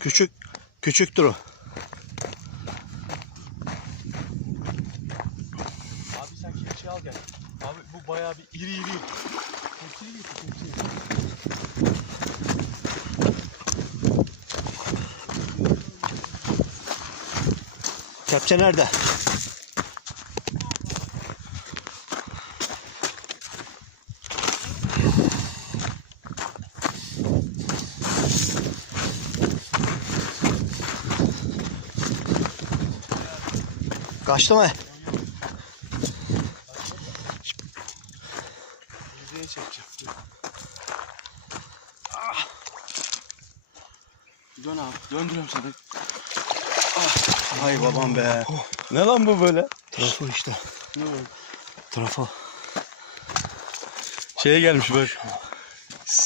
Küçük, küçüktür o. Abi sen kepçeyi al gel. Abi bu bayağı bir iri iri. Kepçeyi getir kepçeyi. Kepçe nerede? Kaçtı mı? Yüzeye çekeceğim. Dön abi. Döndürüyorum seni. Hay babam be. Ne lan bu böyle? Trafo işte. Ne bu? Trafo. Şeye gelmiş bak.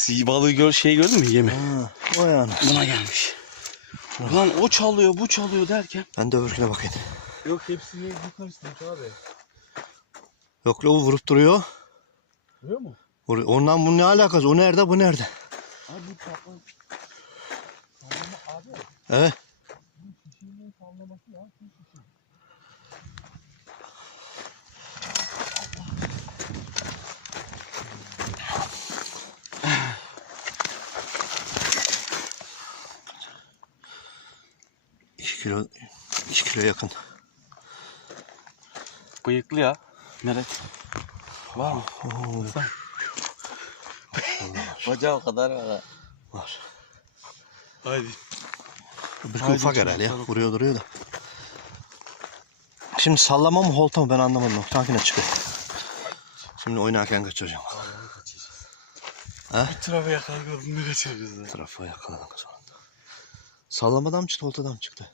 Balığı gör, şey gördün mü yemi? Ha, o yani. Buna gelmiş. Ulan o çalıyor bu çalıyor derken. Ben de öbürküne bakayım. Yok hepsini yıkamışsın abi. Yok la o vurup duruyor. Biliyor mu? Vuruyor. Ondan bunun ne alakası? O nerede bu nerede? Abi bu. Sallama abi. Evet. Kilo, iki kilo yakın. Bıyıklı ya. Nereye? Var mı? Oo, Bacağı kadar var. var. Haydi. Öbürkü Haydi ufak herhalde ya. Vuruyor duruyor da. Şimdi sallama mı holta mı ben anlamadım. Sanki ne çıkıyor. Şimdi oynarken kaçıracağım. Ha? Bir trafo yakaladın ne kaçıracağız ya. Trafo yakaladık sonunda. Sallamadan mı çıktı holtadan mı çıktı?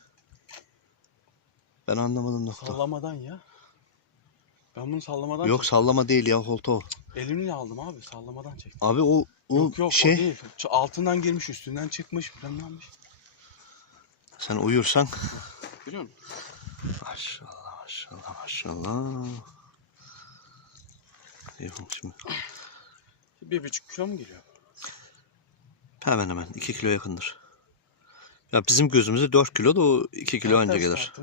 Ben anlamadım nokta. Sallamadan ya. Ben bunu sallamadan Yok sallama değil ya holta o. çektim. Elimle aldım abi sallamadan çektim. Abi o, o yok yok şey o değil. Altından girmiş üstünden çıkmış ne yapmış. sen uyursan. Biliyor musun? Maşallah maşallah maşallah. Yok şimdi. Bir buçuk kilo mu geliyor? Hemen hemen 2 kilo yakındır. Ya bizim gözümüzde 4 kilo da o 2 kilo Zaten anca gelir. var.